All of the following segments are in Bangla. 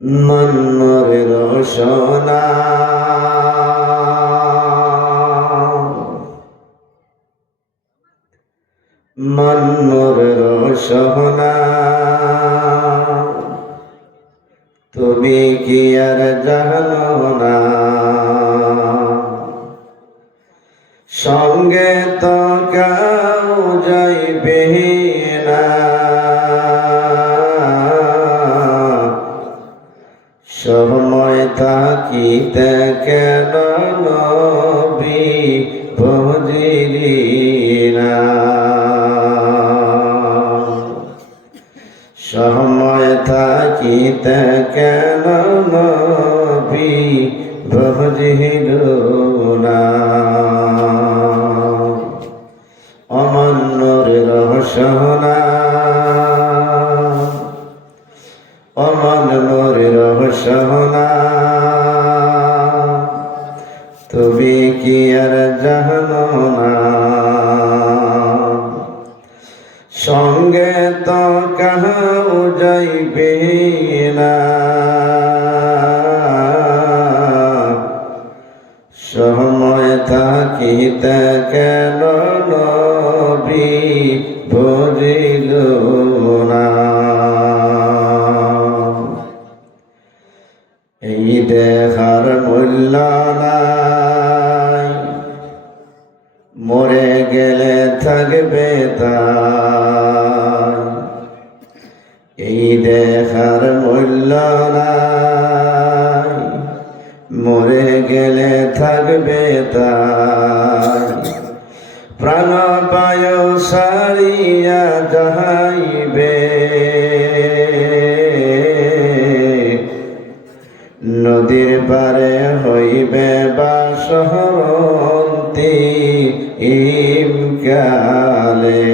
মন মোরে রোশনা মন মোরে রোশনা তুমি কি আর জানো না সঙ্গে তো কেউ যাইবে না সময় থাকিতে কেন নবী বুঝিলি না সময় থাকিতে কেন নবী বুঝিল না অমান্যর রহস্যনা অমান্যর রহস্যনা তুমি কি আর জানো না সঙ্গে তো কাহাও যাইবে না সময় থাকিতে কেন নবী বুঝিল না এই দেখার মূল্য নাই মরে গেলে থাকবে তাই এই দেখার মূল্য নাই মরে গেলে থাকবে তাই প্রাণ বায়ু সারিয়া যাইবে নদীর পারে হইবে বাসন্তী ইমকালে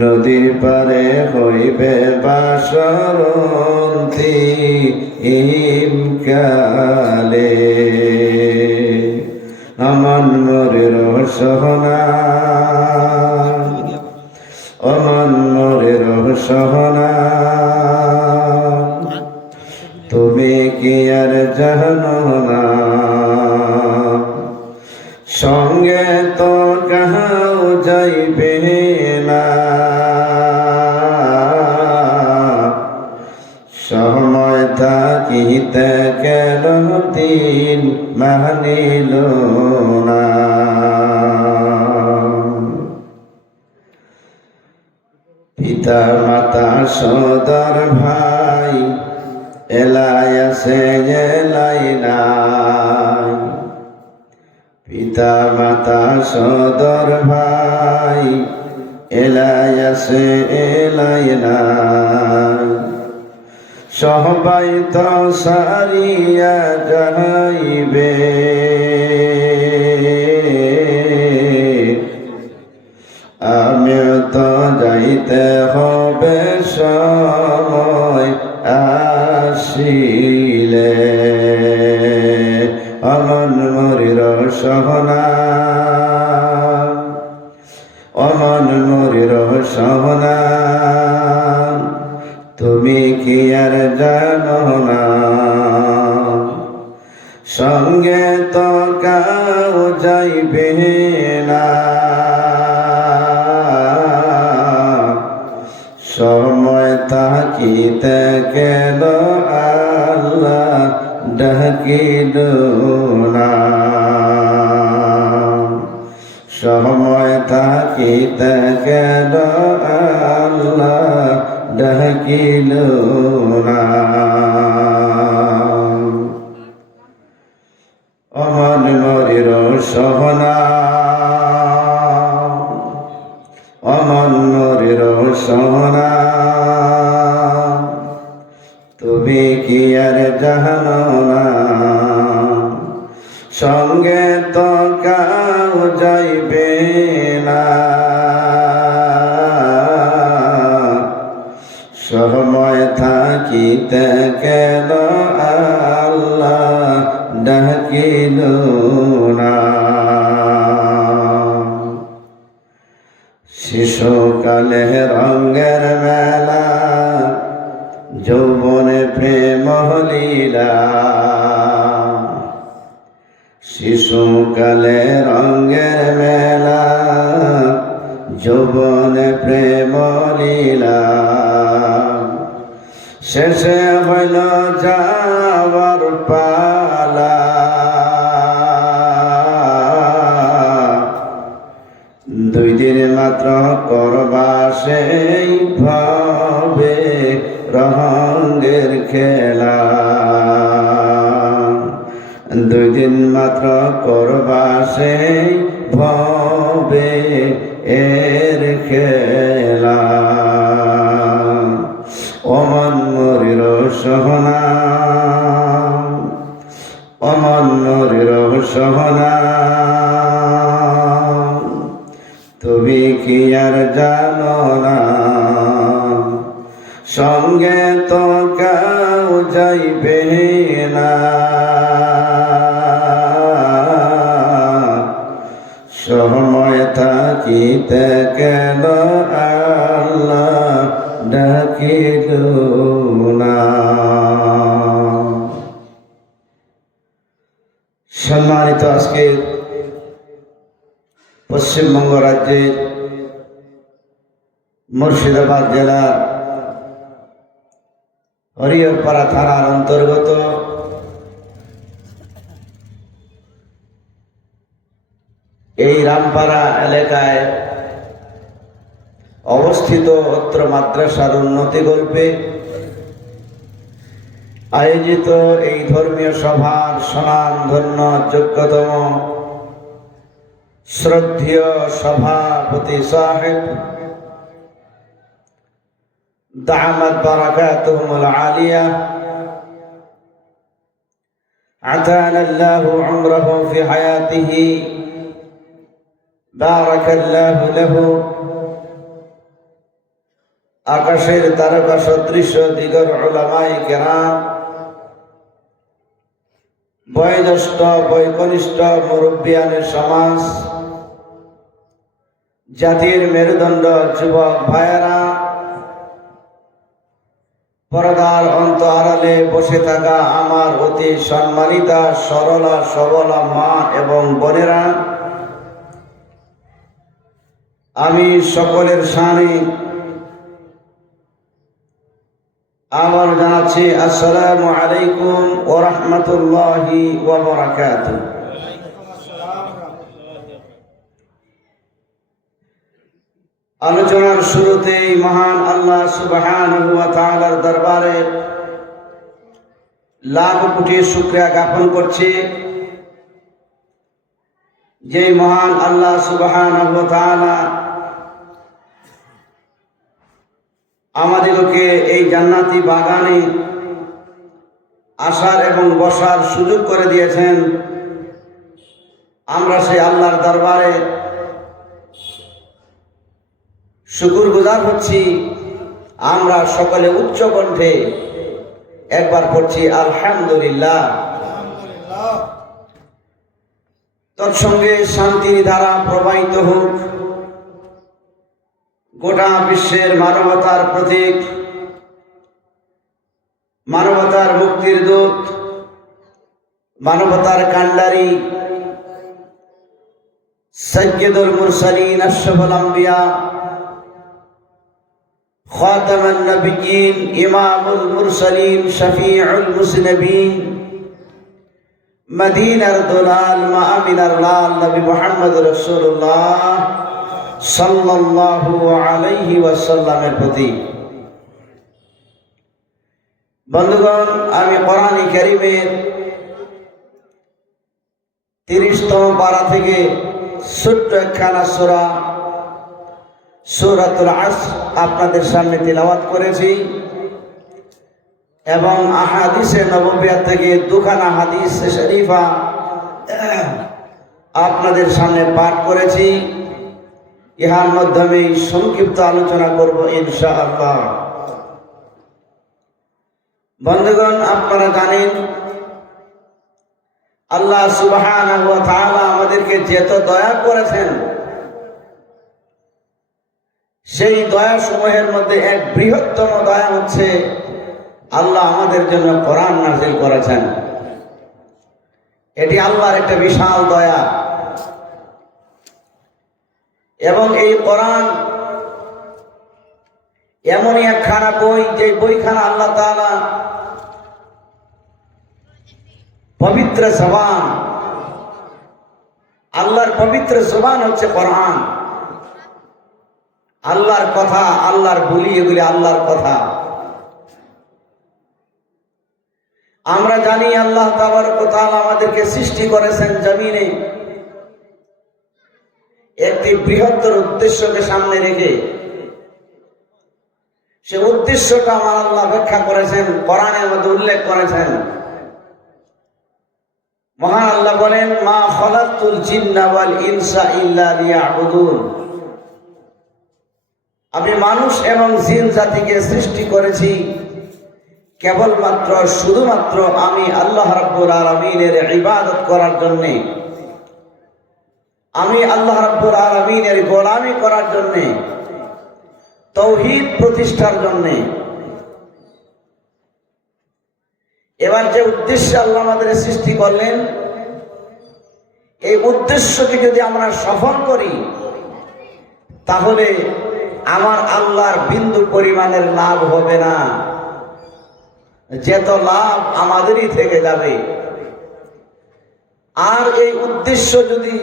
নদীর পারে হইবে বাসন্তী ইমকালে অমন মোরের সহনা অমন মোরের সহনা তুমি কি আর জানো না সঙ্গে তো কাহাও যাইবে না সময় থাকিতে কেন দিন মানিল না পিতা মাতা সদর ভাই এলাই আছে এলাই নাই পিতা মাতা সদর ভাই এলাই আছে এলাই নাই সবাই তো সারিয়া যাইবে আমিও তো যাইতে হবে সময় আসিলে অমন মরির সহনা অমন মরির সহনা তুমি কি আর জানো না সঙ্গে তো কাউ যাইবে না সময় থাকিতে কেন আল্লাহ ডাকিল না সময় থাকিতে কেন আল্লাহ ডাকিল না অমন মরির সহনা অমন মরির সহনা তুমি কি আর জানো না সঙ্গে তো কাউ যাইবে না সময় থাকিতে কেন আল্লাহ ডাকিল না শিশুকালে রঙের মেলা প্রেম লীলা শিশুকালে রঙের মেলা যৌবনে প্রেম লীলা শেষে হইল যাওয়ার পালা দুই দিন মাত্র করবা সেই ভাবে রঙের খেলা দুই দিন মাত্র করবা সেই ভাবে এর খেলা অমন মরির সহনা অমন মরির সহনা তুমি কি আর জানো না সঙ্গে তো কেউ যাইবে না সময় থাকিতে কেন আল্লাহ ডাকিল না। সম্মানিত আজকে পশ্চিমবঙ্গ রাজ্যের মুর্শিদাবাদ জেলার হরিহরপাড়া থানার অন্তর্গত এই রামপাড়া এলাকায় অবস্থিত অত্র মাদ্রাসার উন্নতি কল্পে আয়োজিত এই ধর্মীয় সভার স্বনামধন্য যোগ্যতম শ্রদ্ধেয় সভাপতি সাহেব দামাত বারাকাতুহুমুল আলিয়া আতানা আল্লাহু উমরাহু ফি হায়াতিহি বারাকাল্লাহু লাহু আকাশের তারকা সদৃশ দিগর উলামায়ে কেরাম বয়োজ্যেষ্ঠ বয়কনিষ্ঠ মুরব্বিয়ানের সমাজ জাতির মেরুদণ্ড যুবক ভাইয়েরা পর্দার অন্তরালে বসে থাকা আমার অতি সম্মানিতা সরলা সবলা মা এবং বোনেরা আমি সকলের সামনে আমার জানাচ্ছি আসসালামু আলাইকুম ওয়া রাহমাতুল্লাহি ওয়া বারাকাতুহু। আলোচনার শুরুতেই মহান আল্লাহ সুবহানাহু ওয়া তাআলার দরবারে লাখ কোটি শুকরিয়া জ্ঞাপন করছি যে মহান আল্লাহ সুবহানাহু ওয়া তাআলা আমাদেরকে এই জান্নাতি বাগানে আসার এবং বসার সুযোগ করে দিয়েছেন। আমরা সেই আল্লাহর দরবারে শুকরগুজার হচ্ছি। আমরা সকলে উচ্চ কণ্ঠে একবার পড়ছি আলহামদুলিল্লাহ। তৎসঙ্গে শান্তির ধারা প্রবাহিত হোক গোটা বিশ্বের মানবতার প্রতীক, মানবতার মুক্তির দূত, মানবতার কান্ডারি সাইয়্যিদুল মুরসালিন আশরাফুল আম্বিয়া খাতামুন নবিয়্যিন ইমামুল মুরসালিন শফিউল মুজনিবিন মদিনার দুলাল মা আমিনার লাল নবী মুহাম্মদ রাসূলুল্লাহ সাল্লাল্লাহু আলাইহি ওয়াসাল্লামের প্রতি। বন্ধুগণ, আমি কোরআনে কারীমের 30তম পারা থেকে ছোট্ট একখানা সূরা সূরাতুল আসর আপনাদের সামনে তিলাওয়াত করেছি এবং আহাদিসে নববিয়া থেকে দুখানা হাদিস শরীফা আপনাদের সামনে পাঠ করেছি। ইহার মাধ্যমে সংক্ষিপ্ত আলোচনা করব ইনশাআল্লাহ। বন্ধুগণ, আপনারা জানেন আল্লাহ সুবহানাহু ওয়া তাআলা আমাদেরকে যত দয়া করেছেন সেই দয়া সমূহের মধ্যে এক বৃহত্তম দয়া হচ্ছে আল্লাহ আমাদের জন্য কোরআন নাযিল করেছেন। এটি আল্লাহর একটা বিশাল দয়া। এবং এই কোরআন এমনই একখানা বই, যে বইখানা আল্লাহ তাআলা পবিত্র জবান, আল্লাহর পবিত্র জবান হচ্ছে কোরআন। আল্লাহর কথা, আল্লাহর বলি, এগুলি আল্লাহর কথা। আমরা জানি আল্লাহ তাবারক ওয়া তাআলা আমাদেরকে সৃষ্টি করেছেন জমিনে একটি বৃহত্তর উদ্দেশ্যকে সামনে রেখে। সে উদ্দেশ্যটা আমার আল্লাহ ব্যাখ্যা করেছেন, কোরআনের মধ্যে উল্লেখ করেছেন। মহান আল্লাহ বলেন, মা খালাকতুল জিন্না ওয়াল ইনসা ইল্লা লিয়াবুদুন। আমি মানুষ এবং জিন জাতিকে সৃষ্টি করেছি কেবলমাত্র, শুধুমাত্র আমি আল্লাহ রাব্বুল আলামিনের ইবাদত করার জন্য, আমি আল্লাহ রাব্বুল আলামিনের গোলামি করার জন্য, তাওহীদ প্রতিষ্ঠার জন্য। এবার যে উদ্দেশ্যে আল্লাহ আমাদের সৃষ্টি করলেন, এই উদ্দেশ্যকে যদি আমরা সফল করি, তাহলে আমার আল্লাহর বিন্দু পরিমাণের লাভ হবে না, যত লাভ আমাদেরই থেকে যাবে। আর এই উদ্দেশ্য যদি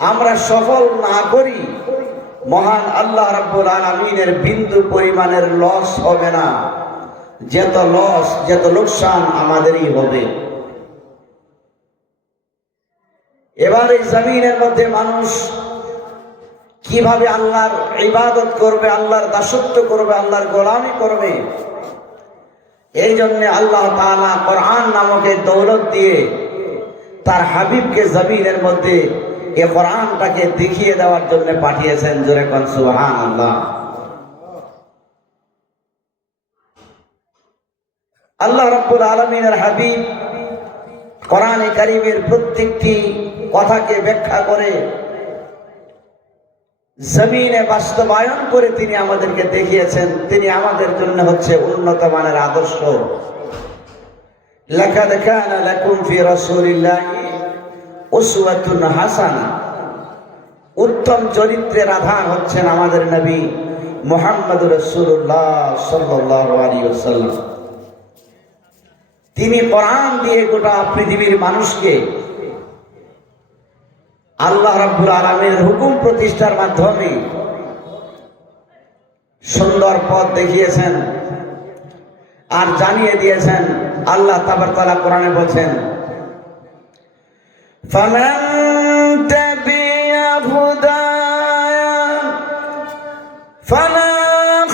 আমরা সফল না করি, মহান আল্লাহ রাব্বুল আলামিনের বিন্দু পরিমাণের লস হবে না, যত লস, যত লোকসান আমাদেরই হবে। এবার এই জমিনের মধ্যে মানুষ কিভাবে আল্লাহর ইবাদত করবে, আল্লাহর দাসত্ব করবে, আল্লাহর গোলামি করবে, এই জন্য আল্লাহ তাআলা কোরআন নামক এই দৌলত দিয়ে তার হাবিবকে জমিনের মধ্যে এই কোরআনটাকে দেখিয়ে দেওয়ার জন্য পাঠিয়েছেন। জোরে কোন সুবহানাল্লাহ। আল্লাহ রাব্বুল আলামিনের হাবিব কোরআনে কারীমের প্রত্যেকটি কথাকে ব্যাখ্যা করে জমিনে বাস্তবায়ন করে তিনি আমাদেরকে দেখিয়েছেন। তিনি আমাদের জন্য হচ্ছে উন্নত মানের আদর্শ। লাকাদ কানা লাকুম ফি রাসূলিল্লাহি উসওয়াতুন হাসানা। উত্তম চরিত্রের আধার হচ্ছেন আমাদের নবী মুহাম্মদুর রাসূলুল্লাহ সাল্লাল্লাহু আলাইহি ওয়াসাল্লাম। তিনি কোরআন দিয়ে গোটা পৃথিবীর মানুষকে আল্লাহ রাব্বুল আলামিনের হুকুম প্রতিষ্ঠার মাধ্যমে সুন্দর পথ দেখিয়েছেন আর জানিয়ে দিয়েছেন। আল্লাহ তাবারক ওয়া তাআলা কোরআনে বলেন, ফামান তাবিয়া হুদায়া ফালা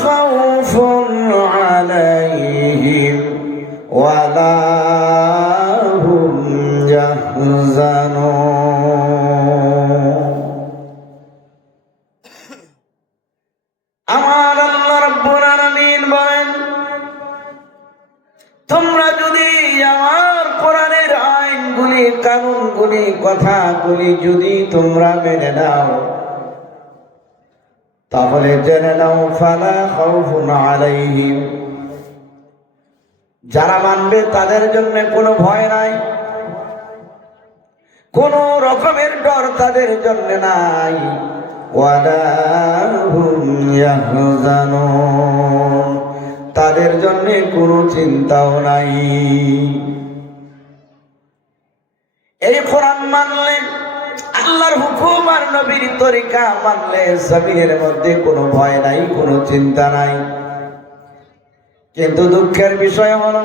খাউফুন আলাইহিম ওয়ালা হুম ইয়াহজানুন। আমার আল্লাহ রাব্বুল আলামিন বলেন, তোমরা যদি আমার কোরআনের আইনগুলি, কানুনগুলি, কথাগুলি যদি তোমরা মেনে নাও, তাহলে জেনে নাও ফালা খাউফুন আলাইহিম, যারা মানবে তাদের জন্য কোনো ভয় নাই, কোন রকমের ডর তাদের জন্য নাই। ওয়ালা হুম ইয়াহজানুন, তাদের জন্য কোনো চিন্তাও নাই। এই কোরআন মানলে, আল্লাহর হুকুম আর নবীর তরিকা মানলে জমিনের মধ্যে কোনো ভয় নাই, কোনো চিন্তা নাই। কিন্তু দুঃখের বিষয় হলো,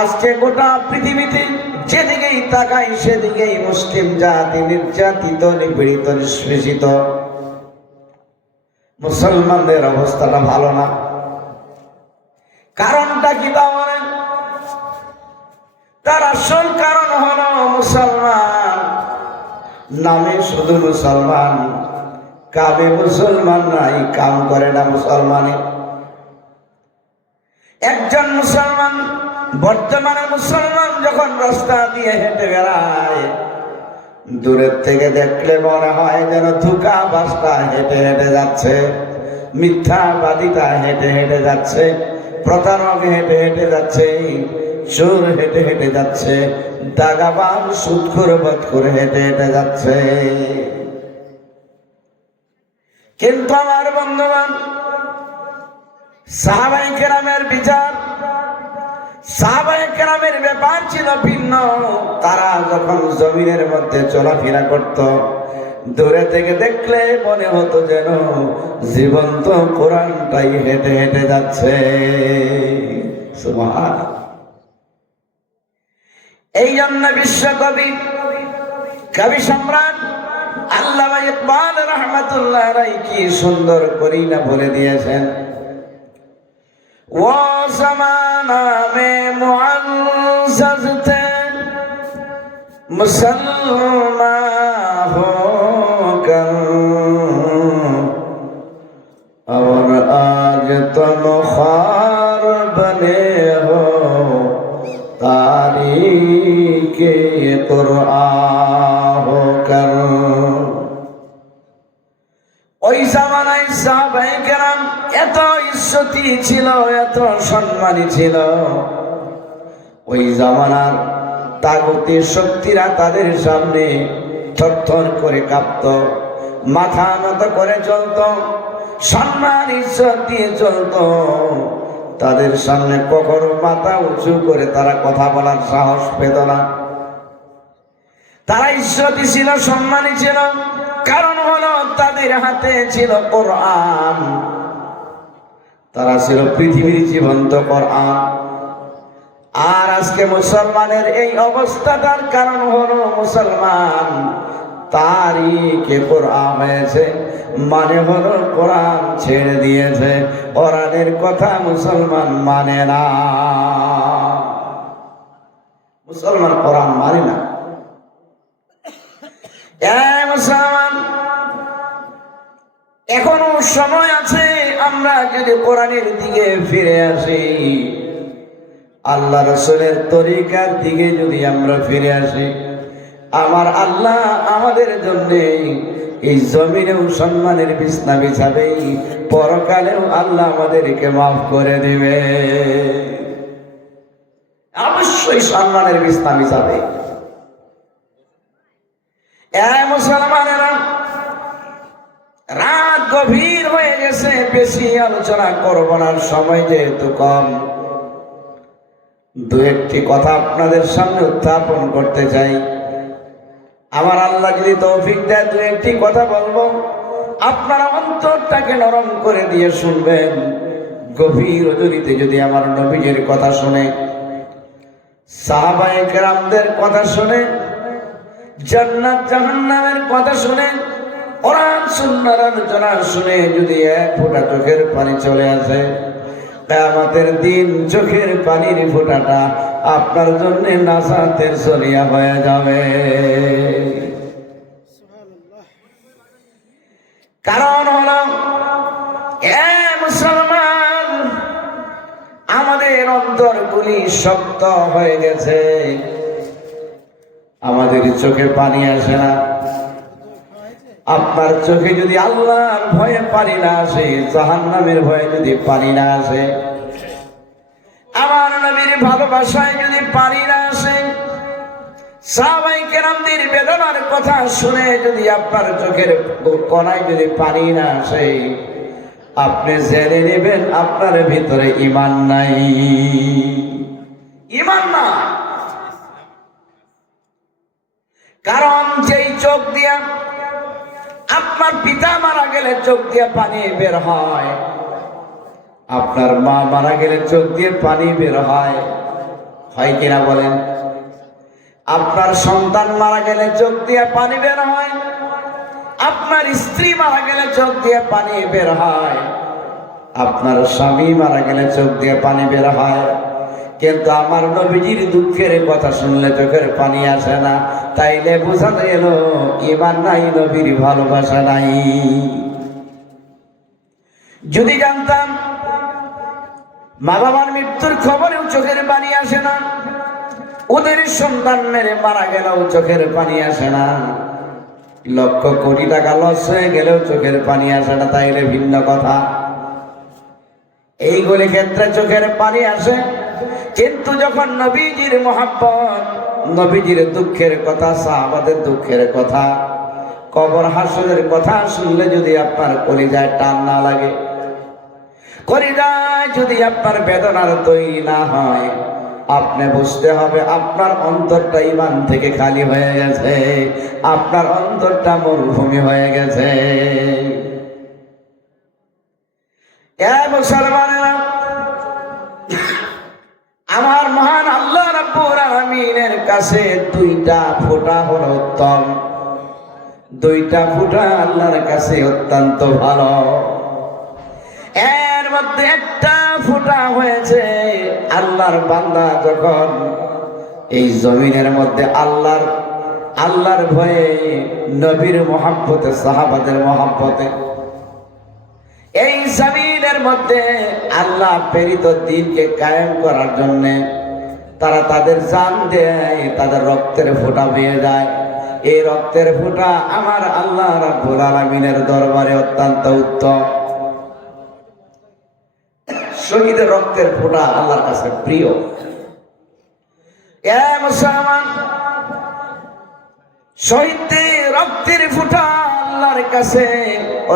আজকে গোটা পৃথিবীতে যেদিকেই তাকাই সেদিকেই মুসলিম জাতি নির্যাতিত, নিপীড়িত, নিষ্পেষিত। মুসলমানদের অবস্থাটা ভালো না। কারণটা কি তা বলেন? তার আসল কারণ হলো মুসলমান, নামে শুধু মুসলমান, কামে মুসলমান নাই, কাম করে না মুসলমানে। একজন মুসলমান, বর্তমানে মুসলমান যখন রাস্তা দিয়ে হেঁটে বেড়ায়, দূরের থেকে দেখলে মনে হয় যেন ধোঁকা বাসটা হেঁটে হেঁটে যাচ্ছে, মিথ্যাবাদীটা হেঁটে হেঁটে যাচ্ছে, প্রতারক হেঁটে হেঁটে যাচ্ছে, চোর হেঁটে হেঁটে যাচ্ছে, দাগাবাজ সুদখোর বদ করে হেঁটে হেঁটে যাচ্ছে। কিন্তু আমার বন্ধুগণ, সাহাবায়ে কেরামের বিচার, সাহাবায়ে কেরামের ব্যাপার ছিল ভিন্ন। তারা যখন জমিনের মধ্যে চলাফেরা করত, দূরে থেকে দেখলে মনে হতো যেন জীবন্ত কোরআনটাই হেঁটে হেঁটে যাচ্ছে। সুবহানাল্লাহ। এই জন্য বিশ্বকবি, কবি সম্রাট আল্লামা ইকবাল রহমাতুল্লাহ আলাইহি কি সুন্দর করি না বলে দিয়েছেন, वो ज़माना में मुअज़्ज़ज़ थे मुसलमान होकर, और आज तुम ख्वार बने हो तारीके कुरआन होकर। ওই জামানায় সাহাবায়ে কেরাম এত ইজ্জতি ছিল, এত সম্মানী ছিল। ওই জামানার তাগুতি শক্তিরা তাদের সামনে থরথর করে কাঁপত, মাথা নত করে চলত, সম্মান ইজ্জত দিয়ে চলত। তাদের সামনে কখনো মাথা উঁচু করে তারা কথা বলার সাহস পেত না। তারা ইজ্জতি ছিল, সম্মানী ছিল, কারণ হলো তাদের হাতে ছিল কোরআন। তারা ছিল পৃথিবীর জীবন্ত কোরআন। আর আজকে মুসলমানের এই অবস্থাটার কারণ হলো মুসলমান তারিকে কোরআন হয়েছে, মানে হলো কোরআন ছেড়ে দিয়েছে, কোরআনের কথা মুসলমান মানে না। মুসলমান কোরআন মানে না। মুসলমান, এখনো সময় আছে, আমরা যদি কোরআনের দিকে ফিরে আসি, আল্লাহ রাসূলের তরিকার দিকে যদি আমরা ফিরে আসি, আমার আল্লাহ আমাদের জন্য এই জমিনেও সম্মানের বিছানা বিছাবে, পরকালেও আল্লাহ আমাদেরকে মাফ করে দিবে। অবশ্যই সম্মানের বিছানা বিছাবে। মুসলমানেরা, রাত গভীর হয়ে গেছে, বেশি আলোচনা করব না, সময় যেহেতু কম। দু একটি কথা আপনাদের সামনে উত্থাপন করতে চাই। আমার আল্লাহ যদি তৌফিক দেয়, দু একটি কথা বলবো, আপনারা অন্তরটাকে নরম করে দিয়ে শুনবেন। গভীর রজনীতে যদি আমার নবীজির কথা শুনে, সাহাবায়ে কেরামদের কথা শুনে, জান্নাত জাহান্নামের কথা শুনে, কোরআন সুন্নাহর আলোচনা শুনে যদি এক ফোঁটা চোখের পানি চলে আসে, কিয়ামতের দিন চোখের পানির ফোঁটাটা আপনার জন্য নাজাতের জরিয়া হয়ে যাবে। কারণ হলো, মুসলমান, আমাদের অন্তরগুলি শক্ত হয়ে গেছে, আমাদের চোখে পানি আসে না। আপনার চোখে যদি আল্লাহর ভয়ে পানি না আসে, জাহান্নামের ভয়ে যদি পানি না আসে, আমার নবীর ভালোবাসায় যদি পানি না আসে, সাহাবায়ে কেরামদের বেদনার কথা শুনে যদি আপনার চোখের কোণায় যদি পানি না আসে, আপনি জেনে নেবেন আপনার ভিতরে ঈমান নাই। ঈমান না। কারণ যেই চোখ দিয়া আপনার পিতা মারা গেলে চোখ দিয়ে পানি বের হয়, আপনার মা মারা গেলে চোখ দিয়ে পানি বের হয়, হয় কিনা বলেন? আপনার সন্তান মারা গেলে চোখ দিয়ে পানি বের হয়, আপনার স্ত্রী মারা গেলে চোখ দিয়ে পানি বের হয়, আপনার স্বামী মারা গেলে চোখ দিয়ে পানি বের হয়। কিন্তু আমার নবীজির দুঃখের কথা শুনলে চোখের পানি আসে না, তাইলে বোঝা গেল ঈমান নাই, নবীর ভালোবাসা নাই। যদি জানতাম মা বাবার মৃত্যুর খবরেও চোখের পানি আসে না, ওদের সন্তান মেরে মারা গেলেও চোখের পানি আসে না, লক্ষ কোটি টাকা লস হয়ে গেলেও চোখের পানি আসে না, তাইলে ভিন্ন কথা। এইগুলি ক্ষেত্রে চোখের পানি আসে, কিন্তু যখন নবীজির মহব্বত, নবীজির দুঃখের কথা, সাহাবাদের দুঃখের কথা, কবর হাসরের কথা শুনলে যদি আপনার কলিজায় টান না লাগে, কলিজায় যদি আপনার বেদনার তৈরি না হয়, আপনি বুঝতে হবে আপনার অন্তরটা ঈমান থেকে খালি হয়ে গেছে, আপনার অন্তরটা মরুভূমি হয়ে গেছে। এ মুসলমানেরা, আমার মহান আল্লাহ রাব্বুল আলামিনের কাছে দুইটা ফোঁটা হলো উত্তম, দুইটা ফোঁটা আল্লাহর কাছে অত্যন্ত ভালো। এর মধ্যে একটা ফোঁটা হয়েছে আল্লাহর বান্দা যখন এই জমিনের মধ্যে আল্লাহর ভয়ে, নবীর মহব্বতে, সাহাবাদের মহব্বতে, এই জমিনের মধ্যে আল্লাহ প্রেরিত দ্বীনকে কায়েম করার জন্য তারা তাদের জান দেয়, তাদের রক্তের ফোঁটা বেয়ে যায়। এই রক্তের ফোঁটা আমার আল্লাহ রাব্বুল আলামিনের দরবারে অত্যন্ত উত্তম। শহীদের রক্তের ফোঁটা আল্লাহর কাছে প্রিয়। এ মুসলমান, শহীদের রক্তের ফোঁটা আল্লাহর কাছে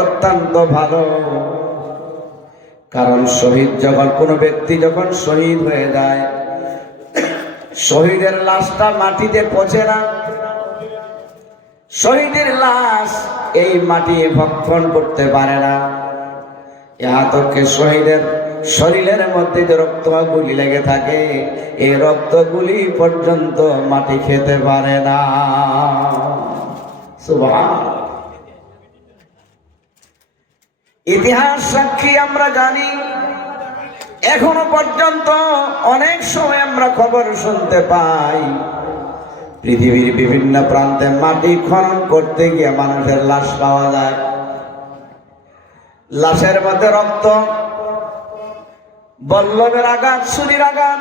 অত্যন্ত ভালো। কারণ শহীদ যখন, কোনো ব্যক্তি যখন শহীদ হয়ে যায়, শহীদের লাশটা মাটিতে পচে না, শহীদের লাশ এই মাটি ভক্ষণ করতে পারে না। ইহাতকে শহীদের শরীরের মধ্যে যে রক্তগুলি লেগে থাকে, এই রক্তগুলি পর্যন্ত মাটি খেতে পারে না। সুবহানাল্লাহ। ইতিহাস সাক্ষী আমরা জানি, এখনো পর্যন্ত অনেক সময় আমরা খবর শুনতে পাই, পৃথিবীর বিভিন্ন প্রান্তে মাটি খনন করতে গিয়ে মানুষের লাশ পাওয়া যায়। লাশের মধ্যে রক্ত, বল্লমের আঘাত, ছুরির আঘাত,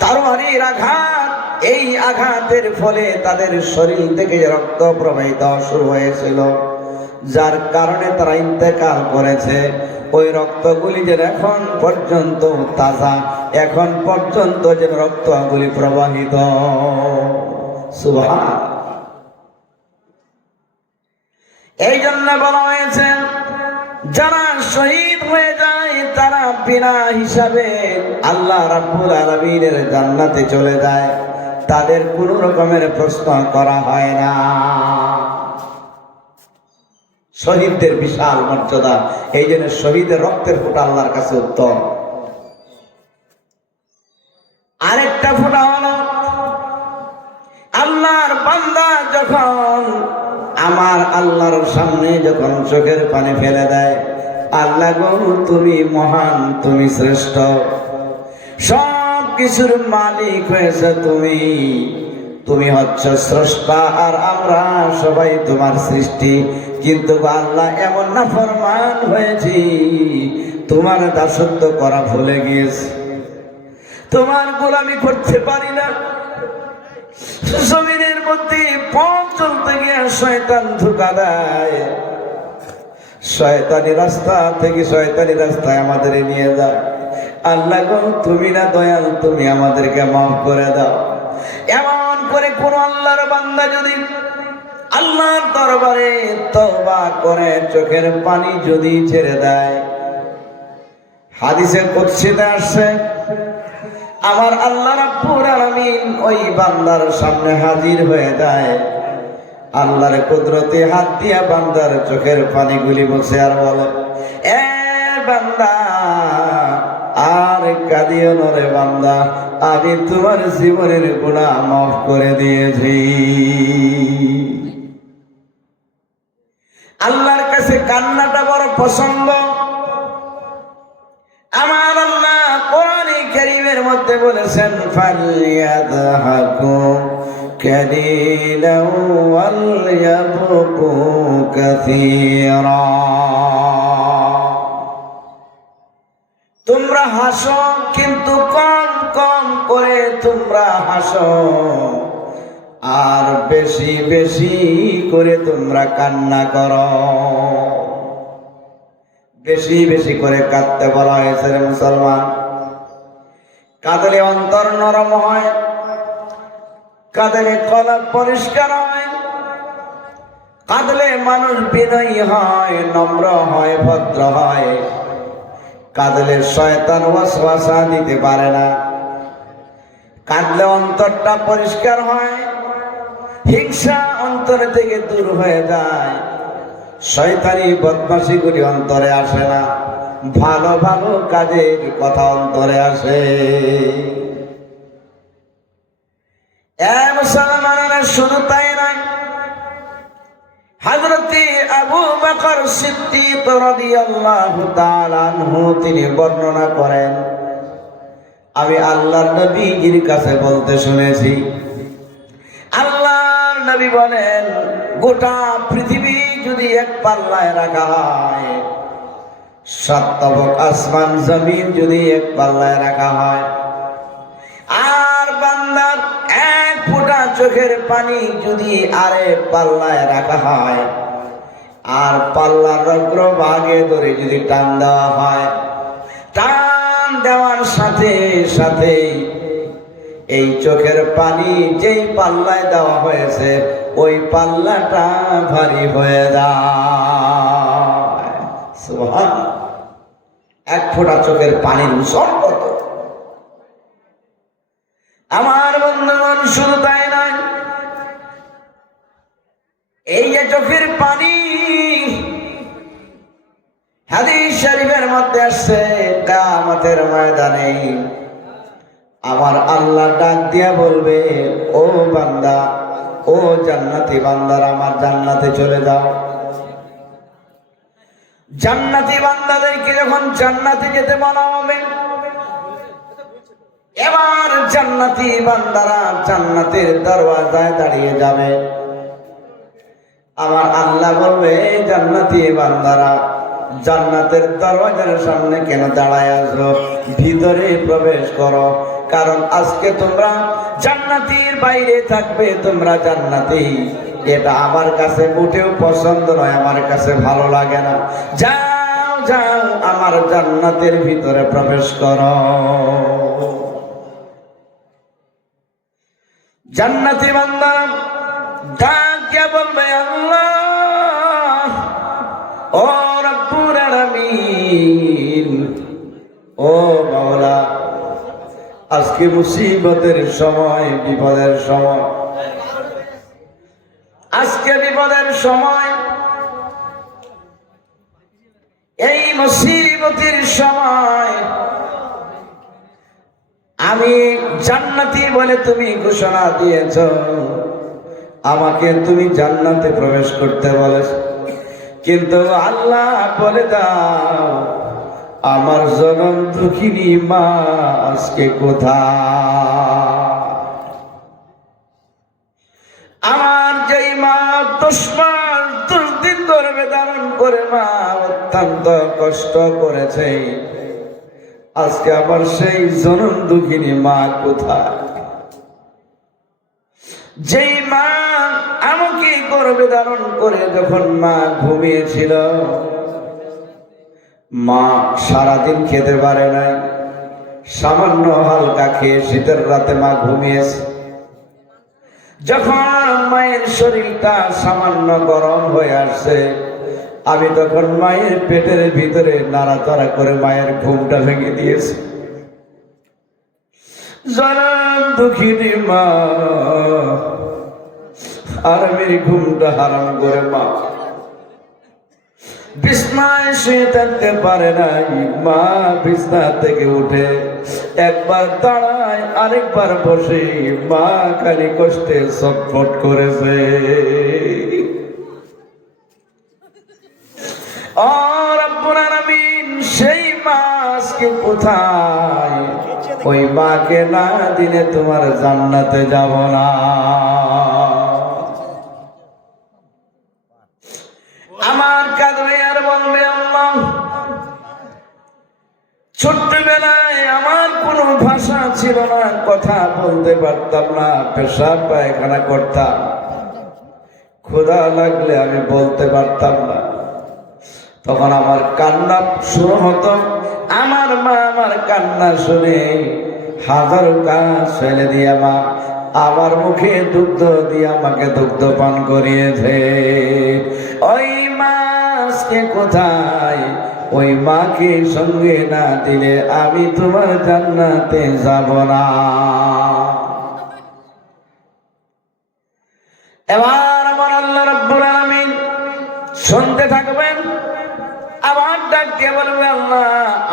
তরবারির আঘাত, এই আঘাতের ফলে তাদের শরীর থেকে রক্ত প্রবাহিত শুরু হয়েছিল, যার কারণে তারা ইন্তেকাল করেছে। ওই রক্তগুলি যেন এখন পর্যন্ত তাজা, এখন পর্যন্ত যেন রক্তগুলি প্রবাহিত। সুবহান। এই জন্য বলা হয়েছে, যারা শহীদ হয়ে যায় তারা বিনা হিসাবে আল্লাহ রাব্বুল আলামিনের জান্নাতে চলে যায়, তাদের কোনো রকমের প্রশ্ন করা হয় না। শহীদদের বিশাল মর্যাদা, এই জন্য শহীদের রক্তের ফোঁটা আল্লাহর কাছে উত্তম। আরেকটা ফোঁটা হলো, আল্লাহর বান্দা যখন আমার আল্লাহর সামনে যখন চোখের পানি ফেলে দেয়, আল্লাহ গো তুমি মহান, তুমি শ্রেষ্ঠ, সব কিছুর মালিক হয়েছে তুমি, তুমি হচ্ছে স্রষ্টা, আর আমরা সবাই তোমার সৃষ্টি। কিন্তু আল্লাহ এমন নাফরমান হয়েছি, তোমার দাসত্ব করা ভুলে গিয়েছি, তোমার গোলামি করতে পারি না। জমিনের মধ্যে পথ চলতে গিয়ে শয়তান ধোঁকা দেয়, শয়তানি রাস্তা থেকে শয়তানি রাস্তায় আমাদের নিয়ে যায়। আল্লাহ গো তুমি না দয়াল, তুমি আমাদেরকে মাফ করে দাও। এমন করে কোন আল্লাহর বান্দা যদি আল্লাহর দরবারে তওবা করে চোখের পানি যদি ছেড়ে দেয়, হাদিসে কুদসিতে আসছে, আমার আল্লাহ রাব্বুল আলামিন ওই বান্দার সামনে হাজির হয়ে যায়, আল্লাহর কুদরতে হাত দিয়া বান্দার চোখের পানিগুলি মুছে আর বলে, এ বান্দা আর কাঁদিও না রে বান্দা, আমি তোমার জীবনের গুনাহ মাফ করে দিয়েছি। আল্লাহর কাছে কান্নাটা বড় পছন্দ। আমার আল্লাহ কোরআনে কারীমের মধ্যে বলেছেন, ফালইয়াদহাকু কালিলান ওয়ালইয়াবকু কাসীরা, তোমরা হাসো কিন্তু কম কম করে তোমরা হাসো, আর বেশি বেশি করে তোমরা কান্না করো। বেশি বেশি করে কাঁদতে বলা হয়েছে রে মুসলমান। কাঁদলে অন্তর নরম হয়, কাঁদলে কলব পরিষ্কার হয়, কাঁদলে মানুষ বিনয়ী হয়, নম্র হয়, ভদ্র হয়। কাঁদলে শয়তান ওয়াসওয়াসা দিতে পারে না। কাঁদলে অন্তরটা পরিষ্কার হয়, হিংসা অন্তর থেকে দূর হয়ে যায়, শয়তানি বদমাশিগুলি অন্তরে আসে না, ভালো ভালো কাজের কথা অন্তরে আসে। মুসলমানেরা শুধু তাই নয়, হযরত আবু বকর সিদ্দিক রাদিয়াল্লাহু তাআলা আনহু তিনি বর্ণনা করেন, আমি আল্লাহর নবীর কাছে বলতে শুনেছি, আল্লাহর নবী বলেন, গোটা পৃথিবী যদি এক পাল্লায় রাখা হয়, সাতবক আসমান জমিন যদি এক পাল্লায় রাখা হয়, আর বান্দার এক ফোঁটা চোখের পানি যদি আরেক পাল্লায় রাখা হয়, আর পাল্লার অগ্রভাগে ধরে যদি টান দেওয়া হয়, টান দেওয়ার সাথে সাথে এই চোখের পানি যেই পাল্লায় দেওয়া হয়েছে ওই পাল্লাটা ভারী হয়ে যায়। সুবহানাল্লাহ। এক ফোঁটা চোখের পানির ওজন কত! আমার বন্ধুগণ, শুধু তাই নয়, এই যে চোখের পানি, হাদিস শরীফের মধ্যে আসছে, কিয়ামতের ময়দানে আমার আল্লাহ ডাক দিয়া বলবে, ও বান্দা, ও জান্নাতি বান্দারা, আমার জান্নাতে চলে যাও। জান্নাতি বান্দাদেরকে যখন জান্নাতে যেতে বলা হবে, এবার জান্নাতি বান্দারা জান্নাতের দরওয়াজায় দাঁড়িয়ে যাবে। আমার আল্লাহ বলবে, জান্নাতি বান্দারা জান্নাতের দরওয়াজার সামনে কেন দাঁড়ায় আছো? ভিতরে প্রবেশ করো, কারণ আজকে তোমরা জান্নাতের বাইরে থাকবে, তোমরা জান্নাতি। এটা আমার কাছে মোটেও পছন্দ নয়, আমার কাছে ভালো লাগে না। যাও যাও, আমার জান্নাতের ভিতরে প্রবেশ করো। জান্নাতি বান্দা ডাক দিয়া বলবে, আল্লাহ, ও রব্বুল আলামিন, ও মাওলা, আজকে মুসিবতের সময়, বিপদের সময়, আজকে বিপদের সময়, এই মুসিবতের সময় আমি জান্নাতি বলে তুমি ঘোষণা দিয়েছ, আমাকে তুমি জান্নাতে প্রবেশ করতে বলেছ, কিন্তু আল্লাহ বলে দাও, আমার জনম দুঃখিনী মা আজকে কোথায়? আমার যেই মা 10 মাস 10 দিন গর্ভে ধারণ করে মা অত্যন্ত কষ্ট করেছে, আজকে আমার সেই জনম দুঃখিনী মা কোথায়? যেই মা আমাকে গর্ভে ধারণ করে যখন মা ঘুমিয়েছিল, মা সারাদিন খেতে পারে নাই, সামান্য হালকা খেয়ে শীতের রাতে মা ঘুমিয়েছে। যখন মায়ের শরীরটা সামান্য গরম হয়ে আসছে, আমি তখন মায়ের পেটের ভিতরে নাড়াচাড়া করে মায়ের ঘুমটা ভেঙে দিয়েছি। জনম দুঃখিনী মা আর আমি ঘুমটা হারাম করে মা বিছনায় শুয়ে থাকতে পারে নাই। মা বিছনা থেকে উঠে একবার দাঁড়ায়, আরেকবার বসে মা খালি কষ্টে ছটফট করেছে। ও রব্বুল আলামিন, সেই মা আজকে কোথায়? ওই মাকে না দিলে তোমার জান্নাতে যাব না। আমার কাঁদবে আর বলবে, আল্লাহ, ছোট্টবেলায় আমার কোনো ভাষা ছিল না, কথা বলতে পারতাম না, পেশাব পায়খানা করতাম, ক্ষুধা লাগলে আমি বলতে পারতাম না। তখন আমার কান্না শুরু হতো। আমার মা আমার কান্না শুনে হাজারো কাজ ফেলে দিয়ে মা আমার মুখে দুগ্ধ দিয়ে আমাকে দুগ্ধ পান করিয়েছে। ওই মাকে কোথায়? ওই মাকে সঙ্গে না দিলে আমি তোমার জান্নাতে যাব না। এবার আমার আল্লাহ রাব্বুল আলামিন শুনতে থাকবেন, আবার ডাকতে বলবে, আল্লাহ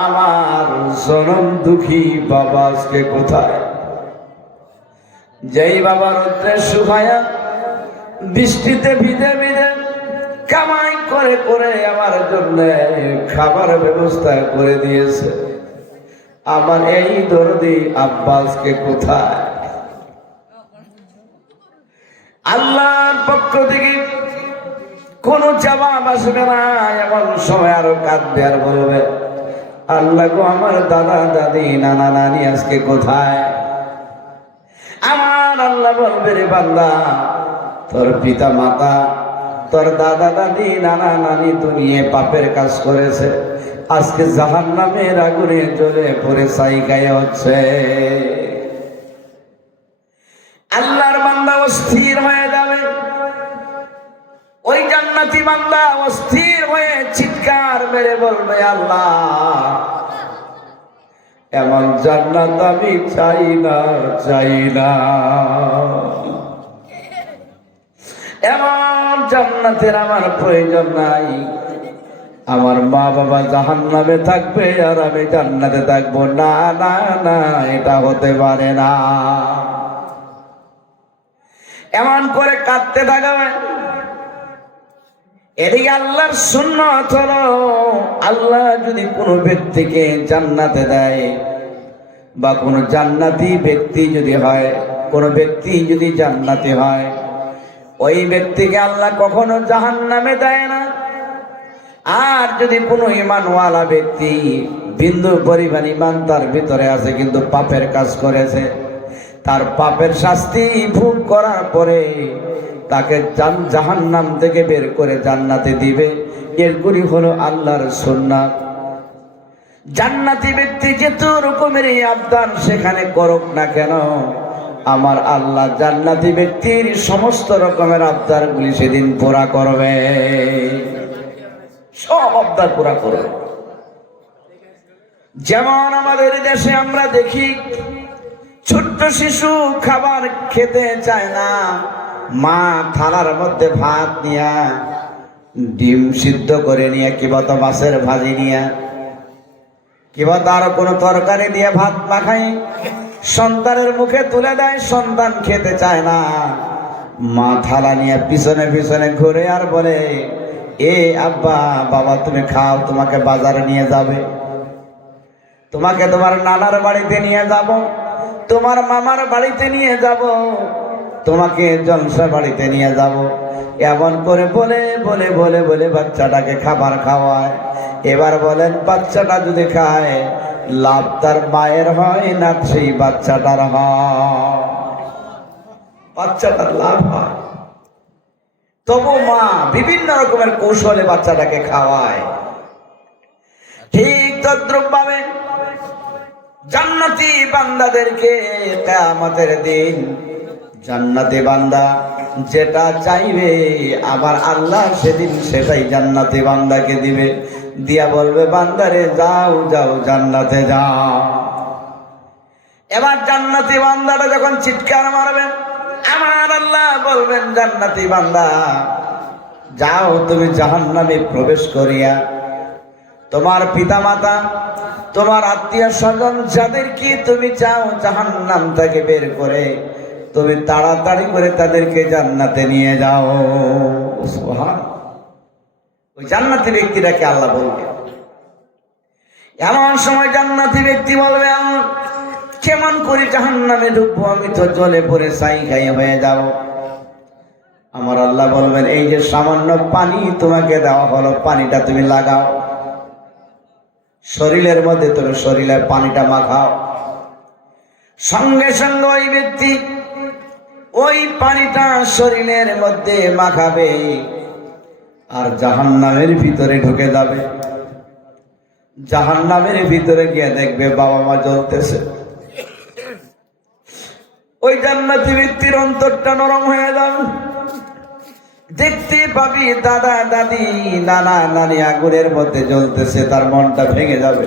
আমার জনম দুঃখী বাবা আজকে কোথায়? যেই বাবার উদ্দেশ্য শুকায়া বৃষ্টিতে ভিজে ভিজে কামাই করে করে আমার জন্য খাবার ব্যবস্থা করে দিয়েছে, আমার এই দরদি আব্বাসকে কোথায়? আল্লাহর পক্ষ থেকে কোন জবাব আসবে না। এমন সময় আরো কাঁদবে আর বলবে, আল্লাহ গো আমার দাদা দাদি নানা নানি আজকে কোথায়? আমার আল্লাহ বলবে, রে বান্দা, তোর পিতা মাতা, তোর দাদা দাদি নানা নানি দুনিয়ে পাপের কাজ করেছে, আজকে জাহান্নামের আগুনে জ্বলে পড়ে ছাই গায়ে হচ্ছে। আল্লাহর বান্দা অস্থির হয়ে যাবে। ওই জান্নাতি বান্দা অস্থির হয়ে চিৎকার মেরে বলবে, আল্লাহ এমন জান্নাত আমি চাই না, চাই না। এমন জান্নাতের আমার প্রয়োজন নাই। আমার মা বাবা জাহান্নামে থাকবে আর আমি জান্নাতে থাকবো না, না না, এটা হতে পারে না। এমন করে কাঁদতে থাকবে। এদিকে আল্লাহর সুন্নাত হলো, আল্লাহ যদি কোনো ব্যক্তিকে জান্নাতে দেয় বা কোনো জান্নাতি ব্যক্তি যদি হয়, কোনো ব্যক্তি যদি জান্নাতি হয়, ওই ব্যক্তিকে আল্লাহ কখনো জাহান্নামে দেয় না। আর যদি কোনো ঈমানওয়ালা ব্যক্তি বিন্দু পরিমাণ ঈমান তার ভিতরে আছে কিন্তু পাপের কাজ করেছে, তার পাপের শাস্তি ভোগ করার পরে তাকে জাহান্নাম থেকে বের করে জান্নাতে দিবে। এরগুলি হলো আল্লাহর সুন্নাত। জান্নাতি ব্যক্তি যেত রকমের আবদার সেখানে করুক না কেন, আমার আল্লাহ জান্নাতি ব্যক্তির সমস্ত রকমের আবদার গুলি সেদিন পুরা করবে, সব আবদার পুরা করবে। যেমন আমাদের দেশে আমরা দেখি ছোট্ট শিশু খাবার খেতে চায় না, মা থালার মধ্যে ভাত নিয়া, ডিম সিদ্ধ করে নিয়ে, কিংবা তো মাছের ভাজি নিয়ে, কিংবা তার কোনো তরকারি দিয়ে ভাত মাখাই সন্তানের মুখে তুলে দেয়। সন্তান খেতে চায় না, মা থালা নিয়ে পিছনে পিছনে ঘুরে আর বলে, এ আব্বা বাবা তুমি খাও, তোমাকে বাজারে নিয়ে যাবে, তোমাকে তোমার নানার বাড়িতে নিয়ে যাব, তোমার মামার বাড়িতে নিয়ে যাব, তোমাকে জলসা বাড়িতে নিয়ে যাব। এমন করে বলে বলে বলে বলে বাচ্চাটাকে খাবার খাওয়ায়। এবার বলেন, বাচ্চাটা যদি খায় লাভ তার মায়ের হয় না সেই বাচ্চাটার হয়? বাচ্চাটার লাভ হয়। তবু মা বিভিন্ন রকমের কৌশলে বাচ্চাটাকে খাওয়ায়। ঠিক তদ্রুপ ভাবে জান্নাতি বান্দাদেরকে কিয়ামতের দিন জান্নাতি বান্দা যেটা চাইবে আবার আল্লাহ সেদিন সেটাই জান্নাতি বান্দাকে দিবে, দিয়া বলবে, বান্দারে যাও যাও জান্নাতে যাও। এবার জান্নাতি বান্দাটা যখন চিৎকার মারবে, আমার আল্লাহ বলবেন, জান্নাতি বান্দা যাও তুমি জাহান্নামে প্রবেশ করিয়া তোমার পিতামাতা, তোমার আত্মীয় স্বজন যাদেরকে তুমি চাও জাহান্নাম থেকে বের করে, তুমি তাড়াতাড়ি করে তাদেরকে জান্নাতে নিয়ে যাও। সুবহান। ওই জান্নাতি ব্যক্তিটাকে আল্লাহ বলবে। এমন সময় জান্নাতি ব্যক্তি বলবে, আমি কেমন করে জাহান্নামে ঢুকবো, আমি তো জ্বলে পড়ে ছাই খাই হয়ে যাব। আমার আল্লাহ বলবেন, এই যে সামান্য পানি তোমাকে দেওয়া হলো, পানিটা তুমি লাগাও শরীরের মধ্যে, তুমি শরীরের পানিটা মাখাও। সঙ্গে সঙ্গে ওই ব্যক্তি ওই পানিটা শরীরের মধ্যে মাখাবে, আর জাহান্নামের ভিতরে ঢুকে যাবে। জাহান্নামের ভিতরে গিয়ে দেখবে বাবা মা জ্বলতেছে। ওই জান্নাতি ব্যক্তির অন্তরটা নরম হয়ে যাবে। দেখতে পাবি দাদা দাদি নানা নানি আগুনের মধ্যে জ্বলতেছে, তার মনটা ভেঙে যাবে।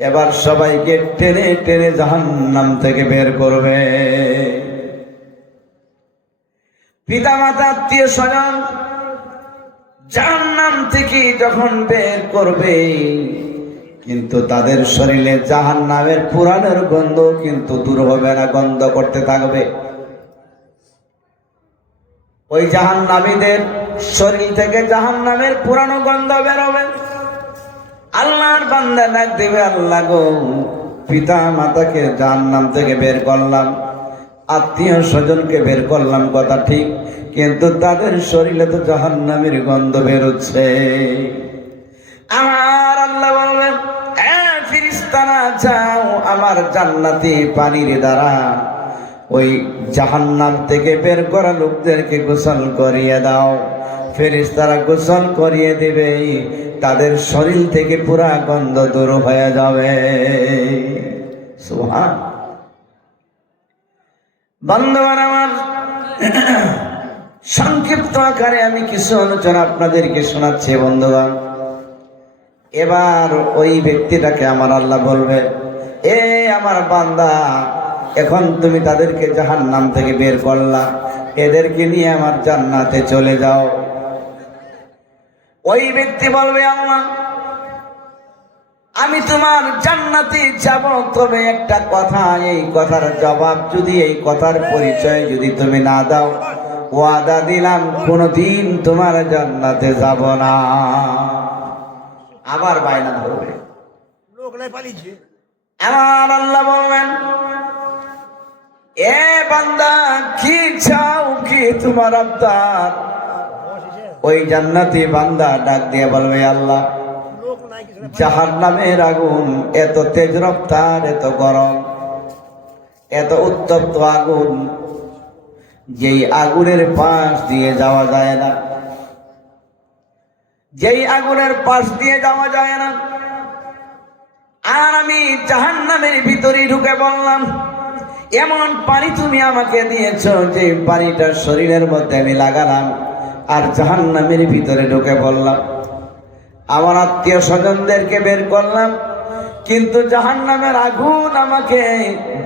এবার সবাইকে টেনে টেনে জাহান্নাম থেকে বের করবে। পিতা মাতা আত্মীয় স্বজন জাহান্নাম থেকে যখন বের করবে, কিন্তু তাদের শরীরে জাহান্নামের পুরানোর গন্ধ কিন্তু দূর হবে না, গন্ধ করতে থাকবে। ওই জাহান্নামীদের শরীর থেকে জাহান্নামের পুরানো গন্ধ বেরোবে। আল্লাহর বান্দা ডাক দেবে, আল্লাহ গো, পিতা মাতাকে জাহান্নাম থেকে বের করলাম, আত্মীয় স্বজনকে বের করলাম, কথা ঠিক, কিন্তু তাদের শরীরে তো জাহান্নামের গন্ধ বেরোচ্ছে। আমার আল্লাহ বলবেন, ফেরেশতারা যাও, আমার জান্নাতি পানির দ্বারা ওই জাহান্নাম থেকে বের করা লোকদেরকে গোসল করিয়ে দাও। ফেরেশতারা গোসল করিয়ে দিবে, তাদের শরীর থেকে পুরা গন্ধ দূর হয়ে যাবে। সুবহান। বন্ধুগণ আমার, সংক্ষিপ্ত আকারে আমি কিছু আলোচনা আপনাদেরকে শোনাচ্ছি বন্ধুগণ। এবার ওই ব্যক্তিটাকে আমার আল্লাহ বলবে, এ আমার বান্দা, এখন তুমি তাদেরকে জাহান্নাম থেকে বের করলা, এদেরকে নিয়ে আমার জান্নাতে চলে যাও। ওই ব্যক্তি বলবে, আল্লাহ আমি তোমার জান্নাতে যাব, তবে একটা কথা, এই কথার জবাব যদি, এই কথার পরিচয় যদি তুমি না দাও, ওয়াদা দিলাম কোনদিন তোমার জান্নাতে যাব না। আবার বায়না ধরবে। আমার আল্লাহ বলবেন, এ বান্দা, কি চাও, কি তোমার আবদার? ওই জান্নাতি বান্দা ডাক দিয়ে বলবে, আল্লাহ জাহান্নামের আগুন এত তেজ রফতার, এত গরম, এত উত্তপ্ত আগুন, যেই আগুনের পাশ দিয়ে যাওয়া যায় না, যেই আগুনের পাশ দিয়ে যাওয়া যায় না। আর আমি জাহান্নামের ভিতরে ঢুকে বললাম, এমন পানি তুমি আমাকে দিয়েছো যে পানিটা শরীরের মধ্যে আমি লাগালাম, আর জাহান্নামের ভিতরে ঢুকে বললাম, আমার আত্মীয় স্বজনদেরকে বের করলাম, কিন্তু জাহান্নামের আগুন আমাকে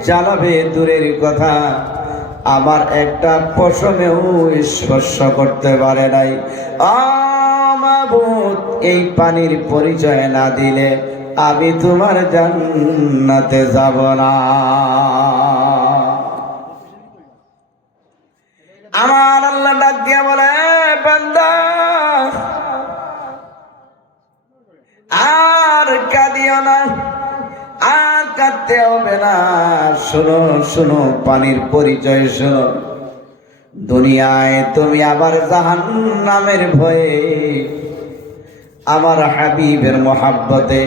জ্বালাবে দূরের কথা, আমার একটা পশমেও স্পর্শ করতে পারে নাই। মাবুদ, এই পানির পরিচয় না দিলে আমি তোমার জান্নাতে যাব না। আমার আল্লাহ ডাক দিয়া বলে, বান্দা আর কাঁদিও না, আর কাঁদতে হবে না। শোনো শোনো, পানির পরিচয় শোনো। দুনিয়ায় তুমি আবার জাহান্নামের ভয়ে, আমার হাবিবের মহাব্বতে,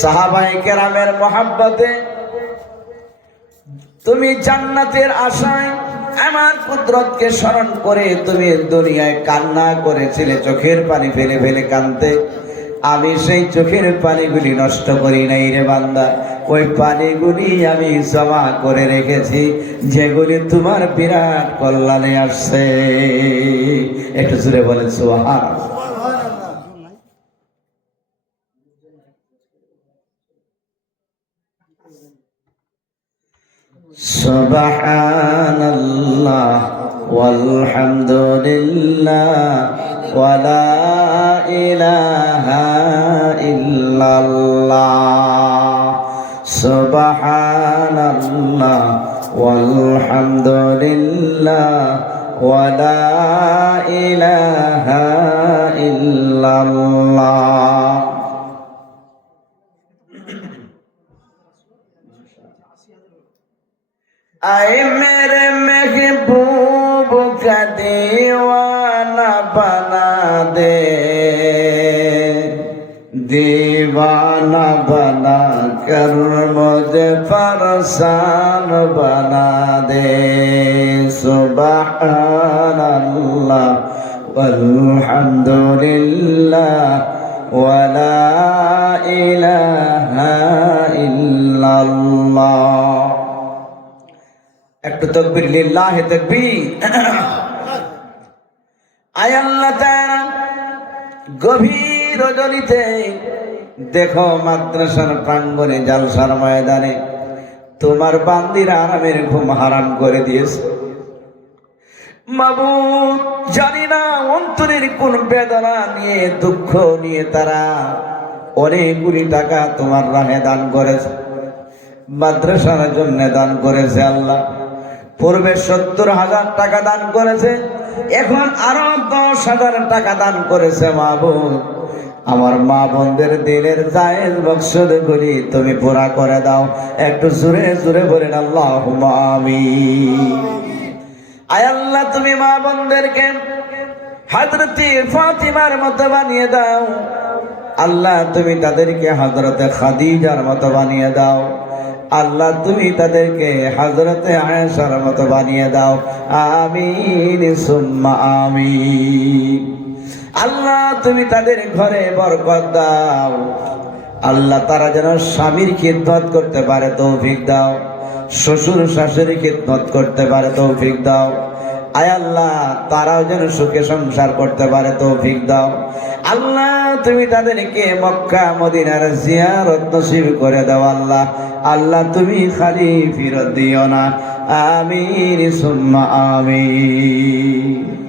সাহাবায়ে কেরামের মহাব্বতে, তুমি জান্নাতের আশায় আমার কুদরতকে স্মরণ করে তুমি দুনিয়ায় কান্না করেছিলে, চোখের পানি ফেলে ফেলে কাঁদতে। আমি সেই চোখের পানিগুলি নষ্ট করি নাই রে বান্দা, ওই পানিগুলি আমি জমা করে রেখেছি, যেগুলি তোমার বিরাট কল্যাণে আসছে। একটু জোরে বলেন সুবহানাল্লাহ। সুবহানাল্লাহ ওয়ালহামদুলিল্লাহ ওয়ালা ইলাহা ইল্লাল্লাহ। সুবহানাল্লাহ ওয়ালহামদুলিল্লাহ ওয়ালা ইলাহা ইল্লাল্লাহ। आए मेरे महबूब का दीवाना बना दे, दीवाना बना कर मुझे परेशान बना दे। सुबहानल्लाह আলহামদুলিল্লাহ ওয়া লা ইলাহা ইল্লাল্লাহ। একটু তাকবীর, লিল্লাহি তাকবীর। আয় আল্লাহ তাআলা, গভীর রজনীতে দেখো মাদ্রাসার প্রাঙ্গণে, জালসার ময়দানে তোমার বান্দিরা আরামের ঘুম হারাম করে দিয়েছে। মাবুদ, জানি না অন্তরের কোন বেদনা নিয়ে, দুঃখ নিয়ে তারা অনেকগুলি টাকা তোমার রাহে দান করেছে, মাদ্রাসার জন্য দান করেছে। আল্লাহ, পূর্বে 70,000 টাকা দান করেছে, এখন আরো 10,000 টাকা দান করেছে। মাবুদ, আমার মা বোনদের দিলের জায়েজ বক্সগুলি তুমি পুরা করে দাও। একটু জোরে জোরে বলেন আল্লাহুম্মা আমিন। আয় আল্লাহ, তুমি মা বোনদেরকে হযরতে ফাতিমার মতো বানিয়ে দাও। আল্লাহ, তুমি তাদেরকে হযরতে খাদিজার মতো বানিয়ে দাও। আল্লাহ, তুমি তাদেরকে হযরতে আয়েশার মতো বানিয়ে দাও। আমিন সুম্মা আমিন। আল্লাহ, তুমি তাদের ঘরে বরকত দাও। আল্লাহ, তারা যেন স্বামীর খিদমত করতে পারে তৌফিক দাও, শ্বশুর শাশুড়ি খিদমত করতে পারে তৌফিক দাও। আয় আল্লাহ, তারাও যেন সুখে সংসার করতে পারে তৌফিক দাও। আল্লাহ, তুমি তাদেরকে মক্কা মদিনার জিয়ারত নসিব করে দাও। আল্লাহ, আল্লাহ তুমি খালি ফিরত দিও না। আমিন সুম্মা আমিন।